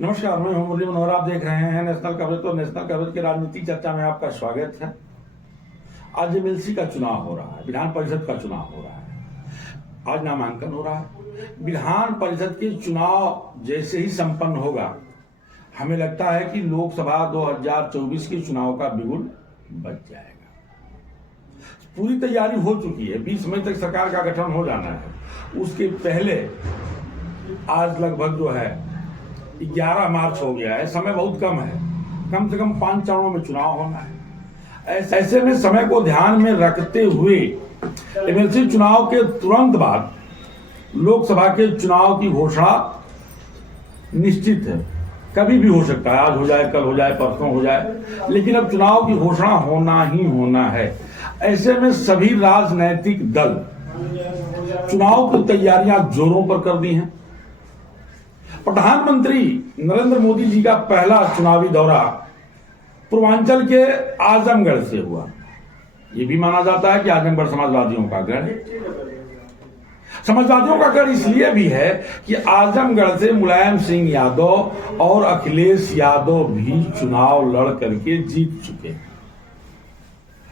नमस्कार, मैं हूं मुरली मनोहर। आप देख रहे हैं नेशनल कवरेज। तो नेशनल कवरेज की राजनीतिक चर्चा में आपका स्वागत है। आज एमएलसी का चुनाव हो रहा है, विधान परिषद का चुनाव हो रहा है। आज नामांकन हो रहा है। विधान परिषद के चुनाव जैसे ही संपन्न होगा, हमें लगता है कि लोकसभा 2024 के चुनाव का बिगुल बच जाएगा। पूरी तैयारी हो चुकी है। 20 मई तक सरकार का गठन हो जाना है। उसके पहले आज लगभग जो है 11 मार्च हो गया है। समय बहुत कम है। कम से कम 5 चरणों में चुनाव होना है। ऐसे में समय को ध्यान में रखते हुए एमएलसी चुनाव के तुरंत बाद लोकसभा के चुनाव की घोषणा निश्चित है। कभी भी हो सकता है, आज हो जाए, कल हो जाए, परसों हो जाए, लेकिन अब चुनाव की घोषणा होना ही होना है। ऐसे में सभी राजनैतिक दल चुनाव की तैयारियां जोरों पर कर दी हैं। प्रधानमंत्री नरेंद्र मोदी जी का पहला चुनावी दौरा पूर्वांचल के आजमगढ़ से हुआ। यह भी माना जाता है कि आजमगढ़ समाजवादियों का गढ़ है। समाजवादियों का गढ़ इसलिए भी है कि आजमगढ़ से मुलायम सिंह यादव और अखिलेश यादव भी चुनाव लड़ करके जीत चुके हैं।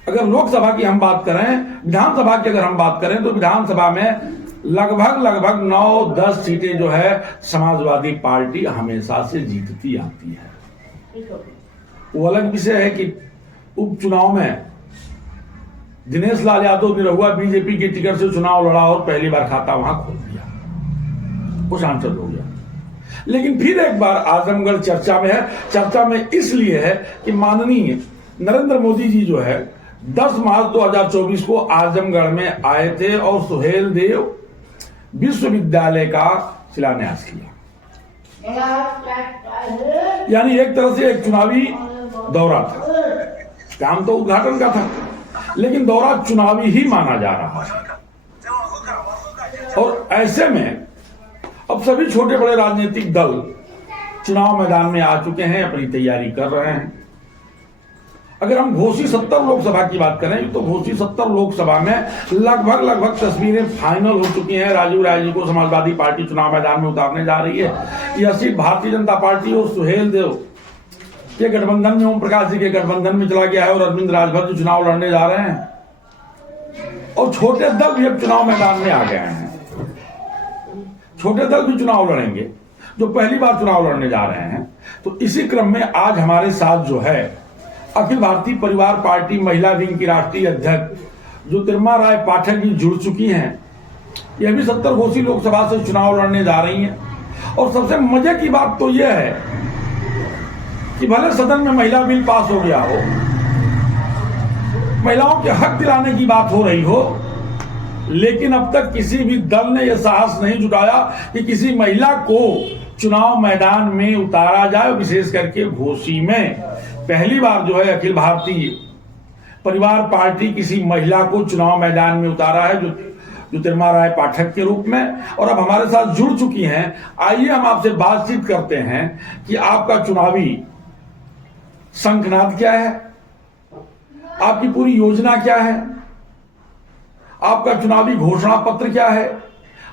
अगर लोकसभा की हम बात करें, विधानसभा की अगर हम बात करें, तो विधानसभा में लगभग 9-10 सीटें जो है समाजवादी पार्टी हमेशा से जीतती आती है। वो अलग विषय है कि उपचुनाव में दिनेश लाल यादव निरहुआ बीजेपी के टिकट से चुनाव लड़ा और पहली बार खाता वहां खोल दिया, वो सांसद हो गया। लेकिन फिर एक बार आजमगढ़ चर्चा में है। चर्चा में इसलिए है कि माननीय नरेंद्र मोदी जी जो है 10 मार्च 2024 को आजमगढ़ में आए थे और सुहेल देव विश्वविद्यालय का शिलान्यास किया। यानी एक तरह से एक चुनावी दौरा था। काम तो उद्घाटन का था, लेकिन दौरा चुनावी ही माना जा रहा है। और ऐसे में अब सभी छोटे बड़े राजनीतिक दल चुनाव मैदान में आ चुके हैं, अपनी तैयारी कर रहे हैं। अगर हम घोषित 70 लोकसभा की बात करें, तो घोषित 70 लोकसभा में लगभग तस्वीरें फाइनल हो चुकी हैं। राजीव राय जी को समाजवादी पार्टी चुनाव मैदान में उतारने जा रही है। यह सीट भारतीय जनता पार्टी और सुहेल देव के गठबंधन में, ओम प्रकाश जी के गठबंधन में चला गया है और अरविंद राजभर जो चुनाव लड़ने जा रहे हैं। और छोटे दल भी अब चुनाव मैदान में आ गए हैं। छोटे दल भी चुनाव लड़ेंगे जो पहली बार चुनाव लड़ने जा रहे हैं। तो इसी क्रम में आज हमारे साथ जो है अखिल भारतीय परिवार पार्टी महिला विंग की राष्ट्रीय अध्यक्ष ज्योतिर्मय राय पाठक जी जुड़ चुकी हैं। यह भी 70 घोषित लोकसभा से चुनाव लड़ने जा रही हैं। और सबसे मजे की बात तो यह है कि भले सदन में महिला बिल पास हो गया हो, महिलाओं के हक दिलाने की बात हो रही हो, लेकिन अब तक किसी भी दल ने यह साहस नहीं जुटाया कि किसी महिला को चुनाव मैदान में उतारा जाए। विशेष करके घोसी में पहली बार जो है अखिल भारतीय परिवार पार्टी किसी महिला को चुनाव मैदान में उतारा है, जो ज्योतिर्मय राय पाठक के रूप में, और अब हमारे साथ जुड़ चुकी हैं। आइए हम आपसे बातचीत करते हैं कि आपका चुनावी शंखनाद क्या है, आपकी पूरी योजना क्या है, आपका चुनावी घोषणा पत्र क्या है,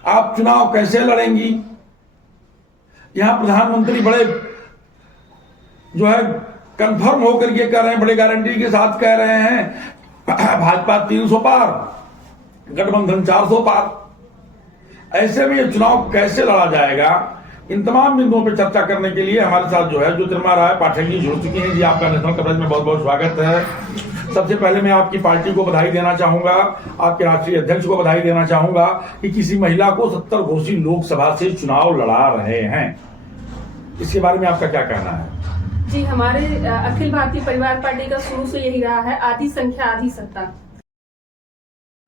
आप चुनाव कैसे लड़ेंगी। यहां प्रधानमंत्री बड़े जो है कंफर्म होकर के कह रहे हैं, बड़े गारंटी के साथ कह रहे हैं भाजपा 300 पार, गठबंधन 400 पार। ऐसे में ये चुनाव कैसे लड़ा जाएगा, इन तमाम बिंदुओं पर चर्चा करने के लिए हमारे साथ जो है ज्योतिर्मय राय पाठक जी जुड़ चुके हैं। जी, आपका नेशनल कवरेज में बहुत बहुत स्वागत है। सबसे पहले मैं आपकी पार्टी को बधाई देना चाहूंगा, आपके राष्ट्रीय अध्यक्ष को बधाई देना चाहूंगा कि किसी महिला को 70 घोषित लोकसभा से चुनाव लड़ा रहे हैं। इसके बारे में आपका क्या कहना है? जी, हमारे अखिल भारतीय परिवार पार्टी का शुरू से यही रहा है, आधी संख्या आधी सत्ता।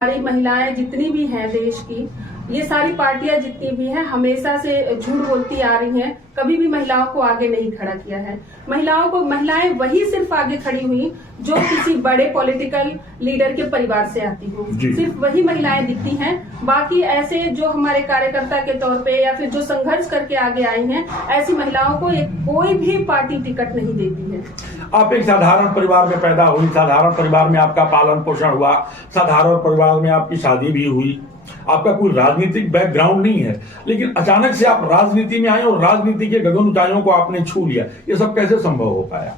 हमारी महिलाएं जितनी भी हैं देश की, ये सारी पार्टियां जितनी भी हैं, हमेशा से झूठ बोलती आ रही हैं, कभी भी महिलाओं को आगे नहीं खड़ा किया है। महिलाएं वही सिर्फ आगे खड़ी हुई जो किसी बड़े पॉलिटिकल लीडर के परिवार से आती हो। सिर्फ वही महिलाएं दिखती हैं। बाकी ऐसे जो हमारे कार्यकर्ता के तौर पे या फिर जो संघर्ष करके आगे आई हैं, ऐसी महिलाओं को कोई भी पार्टी टिकट नहीं देती है। आप एक साधारण परिवार में पैदा हुई, साधारण परिवार में आपका पालन पोषण हुआ, साधारण परिवार में आपकी शादी भी हुई। आपका कोई राजनीतिक बैकग्राउंड नहीं है, लेकिन अचानक से आप राजनीति में आए और राजनीति के गगन ऊंचाइयों को आपने छू लिया। ये सब कैसे संभव हो पाया?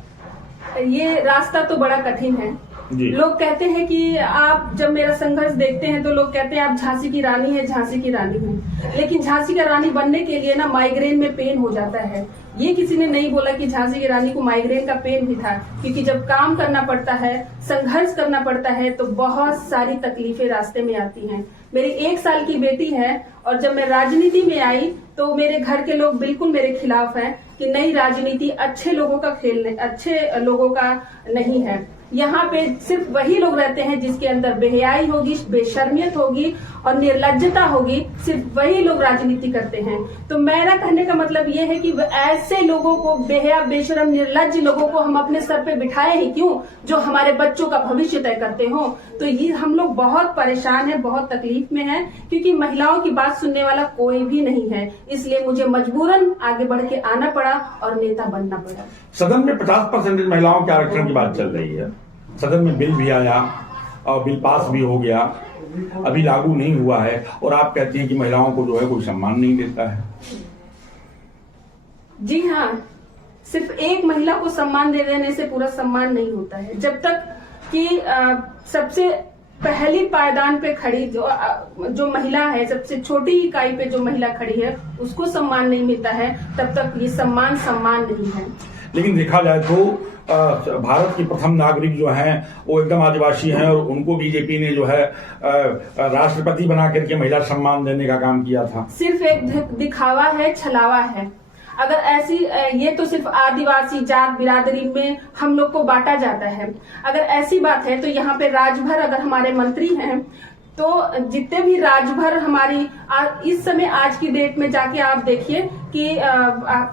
ये रास्ता तो बड़ा कठिन है। लोग कहते हैं कि आप जब मेरा संघर्ष देखते हैं तो लोग कहते हैं आप झांसी की रानी है, झांसी की रानी है। लेकिन झांसी का रानी बनने के लिए ना माइग्रेन में पेन हो जाता है। ये किसी ने नहीं बोला कि झांसी की रानी को माइग्रेन का पेन भी था, क्योंकि जब काम करना पड़ता है, संघर्ष करना पड़ता है, तो बहुत सारी तकलीफें रास्ते में आती हैं। मेरी 1 साल की बेटी है और जब मैं राजनीति में आई तो मेरे घर के लोग बिल्कुल मेरे खिलाफ हैं कि नई राजनीति अच्छे लोगों का खेल, अच्छे लोगों का नहीं है। यहाँ पे सिर्फ वही लोग रहते हैं जिसके अंदर बेहयाई होगी, बेशर्मियत होगी और निर्लज्जता होगी, सिर्फ वही लोग राजनीति करते हैं। तो मेरा कहने का मतलब ये है कि ऐसे लोगों को, बेहया, बेशरम, निर्लज्ज लोगों को हम अपने सर पे बिठाए ही क्यों, जो हमारे बच्चों का भविष्य तय करते हो। तो ये हम लोग बहुत परेशान हैं, बहुत तकलीफ में हैं, क्योंकि महिलाओं की बात सुनने वाला कोई भी नहीं है। इसलिए मुझे मजबूरन आगे बढ़ के आना पड़ा और नेता बनना पड़ा। सदन में 50% महिलाओं के आरक्षण की बात चल रही है। सदन में बिल भी आया और बिल पास भी हो गया, अभी लागू नहीं हुआ है, और आप कहती हैं कि महिलाओं को जो है कोई सम्मान नहीं देता है। जी हाँ, सिर्फ एक महिला को सम्मान दे देने से पूरा सम्मान नहीं होता है। जब तक कि सबसे पहली पायदान पे खड़ी जो महिला है, सबसे छोटी इकाई पे जो महिला खड़ी है, उसको सम्मान नहीं मिलता है, तब तक ये सम्मान नहीं है। लेकिन देखा जाए तो भारत की प्रथम नागरिक जो हैं वो एकदम आदिवासी हैं, और उनको बीजेपी ने जो है राष्ट्रपति बना करके महिला सम्मान देने का काम किया था। सिर्फ एक दिखावा है, छलावा है। अगर ऐसी, ये तो सिर्फ आदिवासी जात बिरादरी में हम लोग को बांटा जाता है। अगर ऐसी बात है तो यहाँ पे राजभर अगर हमारे मंत्री हैं तो जितने भी राजभर हमारी इस समय आज की डेट में जाके आप देखिए कि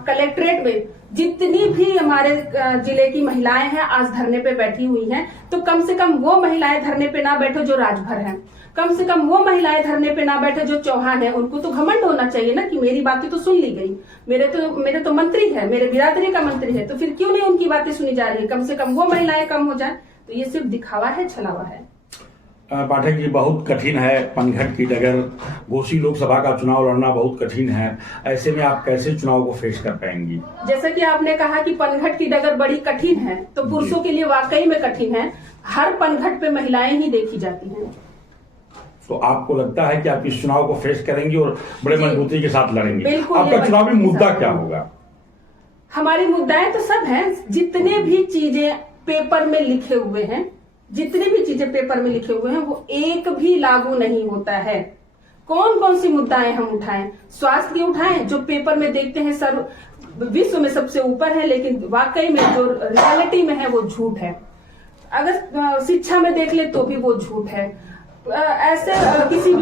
कलेक्ट्रेट में जितनी भी हमारे जिले की महिलाएं हैं आज धरने पे बैठी हुई हैं, तो कम से कम वो महिलाएं धरने पे ना बैठो जो राजभर हैं, कम से कम वो महिलाएं धरने पे ना बैठे जो चौहान है। उनको तो घमंड होना चाहिए ना कि मेरी बातें तो सुन ली गई, मेरे तो मंत्री है, मेरे बिरादरी का मंत्री है, तो फिर क्यों नहीं उनकी बातें सुनी जा रही है? कम से कम वो महिलाएं कम हो जाए। तो ये सिर्फ दिखावा है, छलावा है। पाठक जी, बहुत कठिन है पनघट की डगर, घोसी लोकसभा का चुनाव लड़ना बहुत कठिन है। ऐसे में आप कैसे चुनाव को फेस कर पाएंगी? जैसा कि आपने कहा कि पनघट की डगर बड़ी कठिन है, तो पुरुषों के लिए वाकई में कठिन है। हर पनघट पे महिलाएं ही देखी जाती हैं। तो आपको लगता है कि आप इस चुनाव को फेस करेंगे और बड़े मजबूती के साथ लड़ेंगे? आपका चुनावी मुद्दा क्या होगा? हमारी मुद्दाएं तो सब हैं, जितने भी चीजें पेपर में लिखे हुए हैं, जितनी भी चीजें पेपर में लिखे हुए हैं, वो एक भी लागू नहीं होता है। कौन कौन सी मुद्दाएं हम उठाएं? स्वास्थ्य की उठाएं, जो पेपर में देखते हैं सर विश्व में सबसे ऊपर है, लेकिन वाकई में जो रियलिटी में है वो झूठ है। अगर शिक्षा में देख ले तो भी वो झूठ है। ऐसे किसी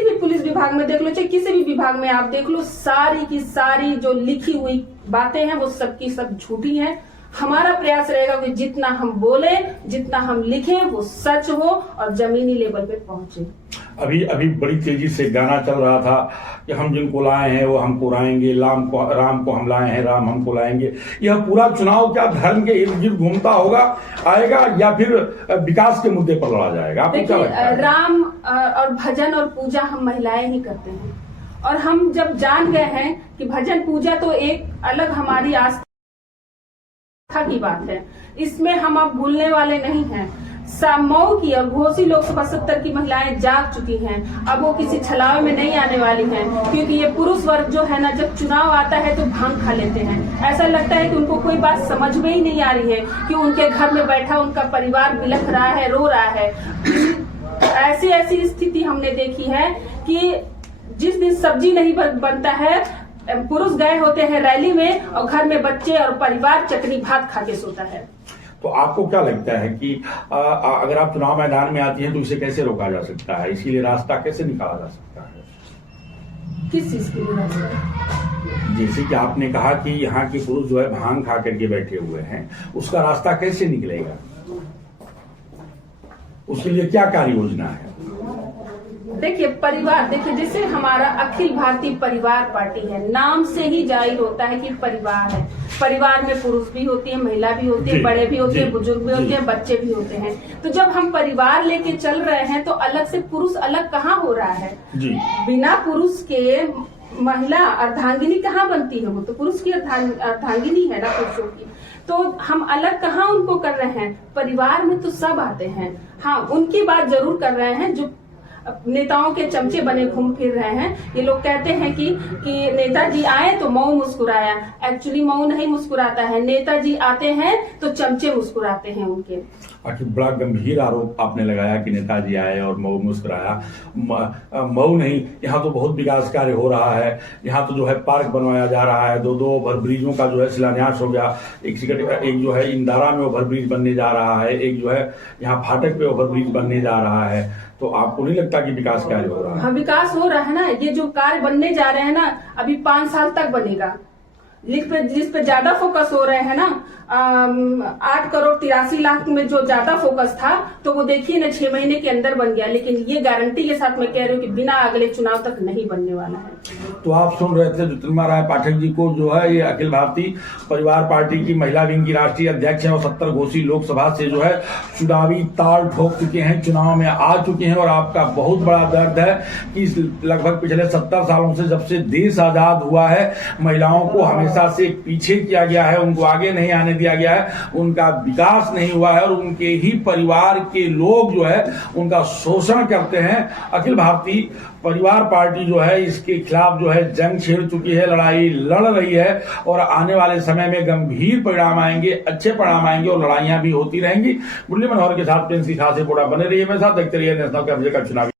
भी पुलिस विभाग में देख लो, चाहे किसी भी विभाग में आप देख लो, सारी की सारी जो लिखी हुई बातें हैं वो सबकी सब झूठी हैं। हमारा प्रयास रहेगा कि जितना हम बोले, जितना हम लिखें, वो सच हो और जमीनी लेवल पे पहुंचे। अभी बड़ी तेजी से गाना चल रहा था कि हम जिनको लाए हैं वो हमको लाएंगे, राम को हम लाए हैं, राम हमको लाएंगे। यह पूरा चुनाव क्या धर्म के इर्द गिर्द घूमता होगा, आएगा, या फिर विकास के मुद्दे पर लड़ा जाएगा? आपको क्या लगता है? राम और भजन और पूजा हम महिलाएं ही करते हैं, और हम जब जान गए हैं कि भजन पूजा तो एक अलग हमारी आस्था की बात है, इसमें हम अब भूलने वाले नहीं हैं। मऊ की और घोसी लोकसभा 70 की महिलाएं जाग चुकी हैं। अब वो किसी छलावे में नहीं आने वाली हैं, क्योंकि ये पुरुष वर्ग जो है ना, जब चुनाव आता है तो भांग खा लेते हैं। ऐसा लगता है कि उनको कोई बात समझ में ही नहीं आ रही है कि उनके घर में बैठा उनका परिवार बिलख रहा है, रो रहा है। ऐसी स्थिति हमने देखी है कि जिस दिन सब्जी नहीं बनता है, पुरुष गए होते हैं रैली में और घर में बच्चे और परिवार चटनी भात खा के सोता है। तो आपको क्या लगता है कि अगर आप चुनाव मैदान में आती हैं तो इसे कैसे रोका जा सकता है? इसीलिए रास्ता कैसे निकाला जा सकता है? किस चीज के लिए रास्ता? जैसे कि आपने कहा कि यहाँ के पुरुष जो है भांग खा करके बैठे हुए हैं, उसका रास्ता कैसे निकलेगा? उसके लिए क्या कार्य योजना है? देखिए, परिवार, देखिए जैसे हमारा अखिल भारतीय परिवार पार्टी है, नाम से ही जाहिर होता है कि परिवार है। परिवार में पुरुष भी होती है, महिला भी होती है, जी, बड़े भी होते हैं, जी, बुजुर्ग भी होते जी। हैं, बच्चे भी होते हैं। तो जब हम परिवार लेके चल रहे हैं तो अलग से पुरुष अलग कहाँ हो रहा है? जी बिना पुरुष के महिला अर्धांगिनी कहाँ बनती है? वो तो पुरुष की अर्धांगिनी है ना, पुरुषों की। तो हम अलग कहाँ उनको कर रहे हैं? परिवार में तो सब आते हैं। हाँ, उनकी बात जरूर कर रहे हैं जो नेताओं के चमचे बने घूम फिर रहे हैं। ये लोग कहते हैं कि नेताजी आए तो मऊ मुस्कुराया। एक्चुअली मऊ नहीं मुस्कुराता है, नेताजी आते हैं तो चमचे मुस्कुराते हैं उनके। आखिर बड़ा गंभीर आरोप आपने लगाया कि नेताजी आए और मऊ मुस्कुराया। मऊ नहीं, यहाँ तो बहुत विकास कार्य हो रहा है। यहाँ तो जो है पार्क बनवाया जा रहा है, दो ओवरब्रिजों का जो है शिलान्यास हो गया। एक जो है इंदारा में ओवरब्रिज बनने जा रहा है, एक जो है यहाँ फाटक पे ओवरब्रिज बनने जा रहा है। तो आपको नहीं लगता कि विकास कार्य हो रहा है? हाँ, विकास हो रहा है ना। ये जो कार्य बनने जा रहे हैं ना, अभी 5 साल तक बनेगा। जिस पे ज्यादा फोकस हो रहे हैं ना, 8 करोड़ 83 लाख में जो ज्यादा फोकस था, तो वो देखिए ना 6 महीने के अंदर बन गया। लेकिन ये गारंटी के साथ मैं कह रही हूँ कि बिना अगले चुनाव तक नहीं बनने वाला है। तो आप सुन रहे थे ज्योतिर्मय राय पाठक जी को, जो है ये अखिल भारतीय परिवार पार्टी की महिला विंग की राष्ट्रीय अध्यक्ष है और 70 घोषी लोकसभा से जो है चुनावी ताल ठोक चुके हैं, चुनाव में आ चुके हैं। और आपका बहुत बड़ा दर्द है कि लगभग पिछले 70 सालों से, जब से देश आजाद हुआ है, महिलाओं को हमेशा से पीछे किया गया है, उनको आगे नहीं आने दिया गया है, उनका विकास नहीं हुआ है और उनके ही परिवार के लोग जो है उनका शोषण करते हैं। अखिल भारतीय परिवार पार्टी जो है इसके खिलाफ जो है जंग छेड़ चुकी है, लड़ाई लड़ रही है और आने वाले समय में गंभीर परिणाम आएंगे, अच्छे परिणाम आएंगे और लड़ाइयां भी होती रहेंगी। मुरली मनोहर के साथ प्रिंस की खास रिपोर्ट बने रहिए मेरे साथ, देखते रहिए नेशनल का चुनावी।